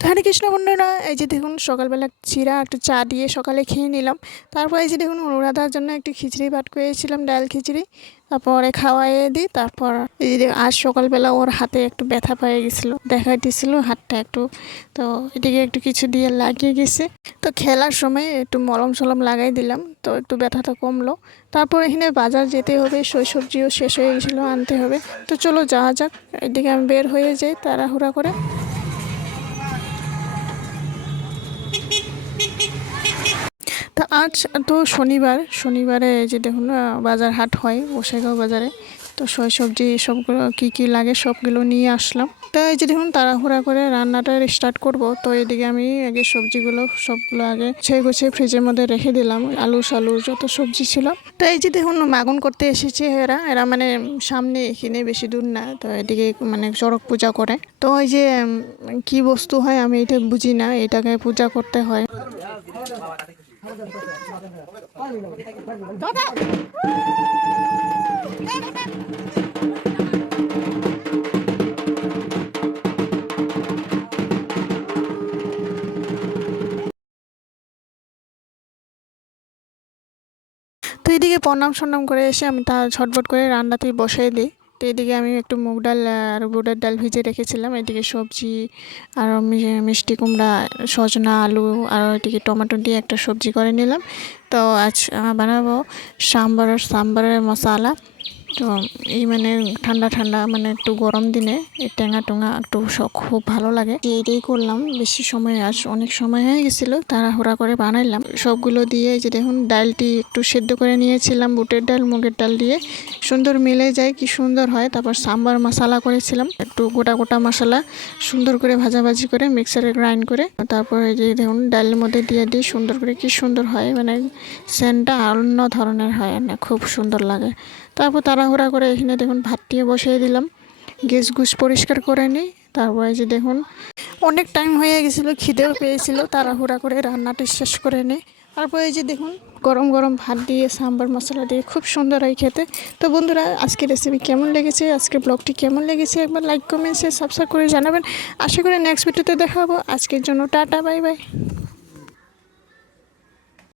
তো হরে কৃষ্ণ বন্ধুরা, এই যে দেখুন সকালবেলা চিরা একটু চা দিয়ে সকালে খেয়ে নিলাম। তারপর এই যে দেখুন অনুরাধার জন্য একটু খিচড়ি ভাত করেছিলাম, ডাল খিচড়ি। তারপরে খাওয়াইয়ে দিই। তারপর এই যে আজ সকালবেলা ওর হাতে একটু ব্যথা পেয়ে গেছিলো, দেখা দিয়েছিলো হাতটা একটু। তো এদিকে একটু কিছু দিয়ে লাগিয়ে গেছে। তো খেলার সময় একটু মলম সলম লাগাই দিলাম, তো একটু ব্যথাটা কমলো। তারপর এখানে বাজার যেতে হবে, সবজিও শেষ হয়ে গেছিলো, আনতে হবে। তো চলো যাওয়া যাক। এদিকে আমি বের হয়ে যাই তাড়াহুড়া করে। তা আজ তো শনিবারে এই যে দেখুন বাজার হাট হয় গোসাইগাঁও বাজারে। তো সবজি সবগুলো কি লাগে সবগুলো নিয়ে আসলাম। তো এই যে দেখুন তাড়াহুড়া করে রান্নাটা স্টার্ট করব। তো এদিকে আমি আগে সবগুলো আগে গুছিয়ে ফ্রিজের মধ্যে রেখে দিলাম, আলু সালু যত সবজি ছিল। তো এই যে দেখুন মাগুন করতে এসেছে এরা মানে সামনে, এখানে বেশি দূর না। তো এদিকে মানে চড়ক পূজা করে। তো এই যে কি বস্তু হয় আমি এটা বুঝি না, এটাকে পূজা করতে হয়। তো এদিকে প্রণাম সন্নাম করে এসে আমি তা ঝটপট করে রান্নাতে বসিয়ে দিই। তো এদিকে আমি একটু মুগ ডাল আর বুটের ডাল ভিজে রেখেছিলাম। এদিকে সবজি আর মিষ্টি কুমড়া, সজনা, আলু আর এদিকে টমেটো দিয়ে একটা সবজি করে নিলাম। তো আজ বানাবো সাম্বারের মশলা। তো এই মানে ঠান্ডা ঠান্ডা মানে একটু গরম দিনে এই টেঙা টোঙা একটু খুব ভালো লাগে। এটাই করলাম, বেশি সময় আজ অনেক সময় হয়ে গেছিলো, তাড়াহুড়া করে বানাইলাম। সবগুলো দিয়ে যে দেখুন ডালটি একটু সেদ্ধ করে নিয়েছিলাম, বুটের ডাল মুগের ডাল দিয়ে সুন্দর মিলে যায়, কি সুন্দর হয়। তারপর সাম্বার মশলা করেছিলাম, একটু গোটা গোটা মশলা সুন্দর করে ভাজাভাজি করে মিক্সারে গ্রাইন্ড করে তারপর এই যে দেখুন ডালের মধ্যে দিয়ে দিই সুন্দর করে, কি সুন্দর হয় মানে সেন্টটা অন্য ধরনের হয় না, খুব সুন্দর লাগে। তারপর তাড়াহুড়া করে এখানে দেখুন ভাতটিও বসিয়ে দিলাম, গ্যাস গুস পরিষ্কার করে নিই। তারপরে যে দেখুন অনেক টাইম হয়ে গেছিলো, খিদেও পেয়েছিলো, তাড়াহুড়া করে রান্নাটি শেষ করে নিই। তারপরে এই যে দেখুন গরম গরম ভাত দিয়ে সাম্বার মশলা দিয়ে খুব সুন্দর হয় খেতে। তো বন্ধুরা আজকের রেসিপি কেমন লেগেছে, আজকের ব্লগটি কেমন লেগেছে একবার লাইক কমেন্ট শেয়ার সাবস্ক্রাইব করে জানাবেন। আশা করি নেক্সট ভিডিওতে দেখা হবো। আজকের জন্য টাটা, বাই বাই।